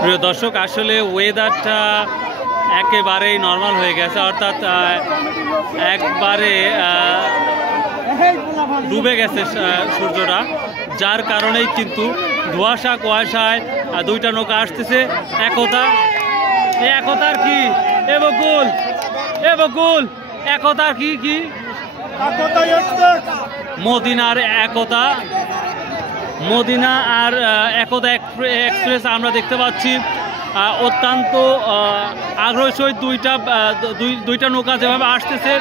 প্রিয় দর্শক, আসলে ওয়েদারটা একেবারেই নর্মাল হয়ে গেছে, অর্থাৎ একবারে ডুবে গেছে সূর্যটা, যার কারণেই কিন্তু ধোঁয়াশা কুয়াশায় দুইটা নৌকা আসতেছে। একতার কি বকুল একতার কি মদিনার মদিনা আর একতা এক্সপ্রেস আমরা দেখতে পাচ্ছি। অত্যন্ত আগ্রহের সহিত দুইটা নৌকা যেভাবে আসতেছে,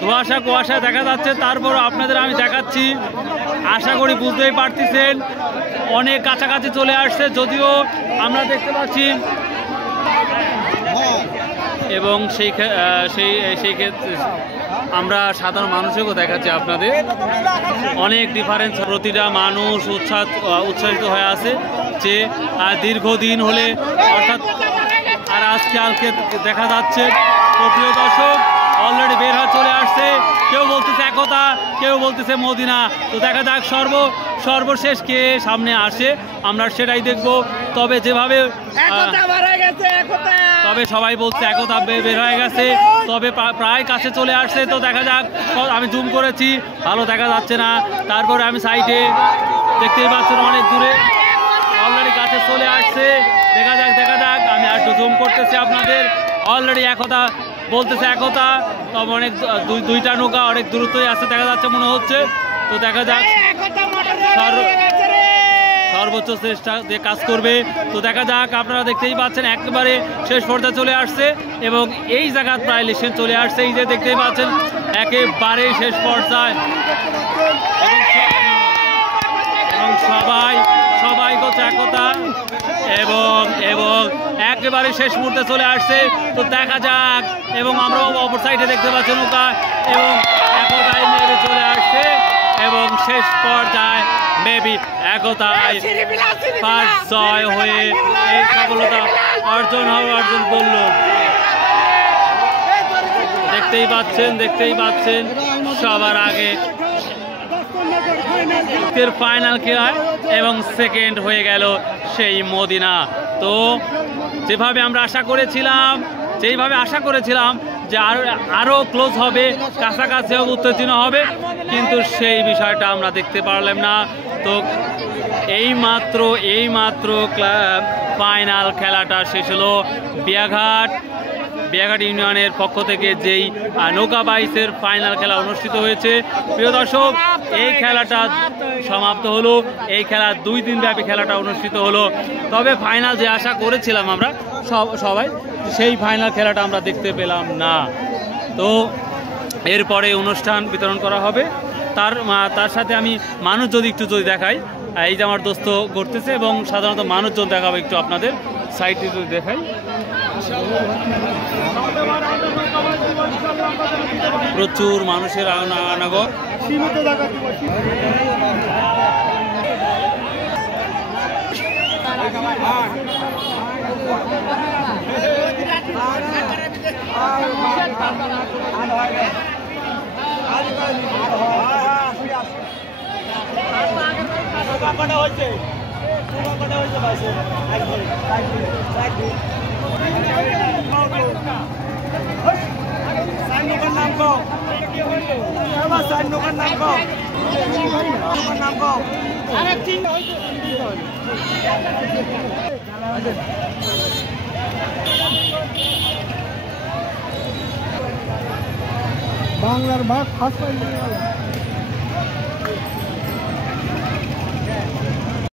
ধোঁয়াশা কুয়াশা দেখা যাচ্ছে। তারপরও আপনাদের আমি দেখাচ্ছি, আশা করি বুঝতেই পারতেছেন অনেক কাছাকাছি চলে আসছে, যদিও আমরা দেখতে পাচ্ছি। এবং সেই ক্ষেত্রে আমরা সাধারণ মানুষকেও দেখাচ্ছি আপনাদের অনেক ডিফারেন্স। প্রতিটা মানুষ উৎসাহিত হয়ে আছে যে দীর্ঘদিন হলে, অর্থাৎ আর আজকে দেখা যাচ্ছে। প্রিয় দর্শক, অলরেডি বের হয়ে চলে আসছে। কেউ বলতেছে একতা, কেউ বলতেছে মদিনা। তো দেখা যাক সর্বশেষ কে সামনে আসে, আমরা সেটাই দেখব। তবে যেভাবে সবাই বলছে একতা বের হয়ে গেছে, তবে প্রায় কাছে চলে আসছে। তো দেখা যাক, আমি জুম করেছি, ভালো দেখা যাচ্ছে না। তারপরে আমি সাইডে দেখতেই পাচ্ছেন অনেক দূরে অলরেডি কাছে চলে আসছে। দেখা যাক, আমি একটু জুম করতেছি আপনাদের। অলরেডি একতা বলতেছে একতা, তবে অনেক দুইটা নৌকা অনেক দূরত্বই আছে দেখা যাচ্ছে মনে হচ্ছে। তো দেখা যাক, সর্বোচ্চ চেষ্টা দিয়ে কাজ করবে। তো দেখা যাক, আপনারা দেখতেই পাচ্ছেন একেবারে শেষ পর্যায়ে চলে আসছে এবং এই জায়গা প্রায় লেশন চলে আসছে। এই যে দেখতেই পাচ্ছেন একেবারে শেষ পর্যায়ে, এবং সবাই করছে একতা এবং একেবারে শেষ মুহূর্তে চলে আসছে। তো দেখা যাক, এবং আমরা অপর সাইডে দেখতে পাচ্ছি নৌকা, এবং একতায় মেবি চলে আসছে এবং শেষ পর্যায়ে মেবি একতায় ফার্স্ট জয় হয়ে এই সফলতা অর্জন করল। দেখতেই পাচ্ছেন সবার আগে ফাইনাল খেলা এবং সেকেন্ড হয়ে গেল সেই মদিনা। তো যেভাবে আমরা আশা করেছিলাম যে আরো ক্লোজ হবে, কাছাকাছি উত্তেজনা হবে, কিন্তু সেই বিষয়টা আমরা দেখতে পারলাম না। তো এই মাত্র ফাইনাল খেলাটা শেষ হলো। বিয়াঘাট ইউনিয়নের পক্ষ থেকে যেই নৌকা বাইসের ফাইনাল খেলা অনুষ্ঠিত হয়েছে। প্রিয় দর্শক, এই খেলাটা সমাপ্ত হলো। এই খেলা 2 দিন ব্যাপী খেলাটা অনুষ্ঠিত হলো। তবে ফাইনাল যে আশা করেছিলাম আমরা সবাই, সেই ফাইনাল খেলাটা আমরা দেখতে পেলাম না। তো এরপরে অনুষ্ঠান বিতরণ করা হবে। তার সাথে আমি মানুষ যদি দেখাই, এই যে আমার দোস্ত করতেছে, এবং সাধারণত মানুষজন দেখাবো একটু আপনাদের সাইডে যদি দেখাই। প্রচুর মানুষের আনাগত। বাংলার ভাগ ফার্স্ট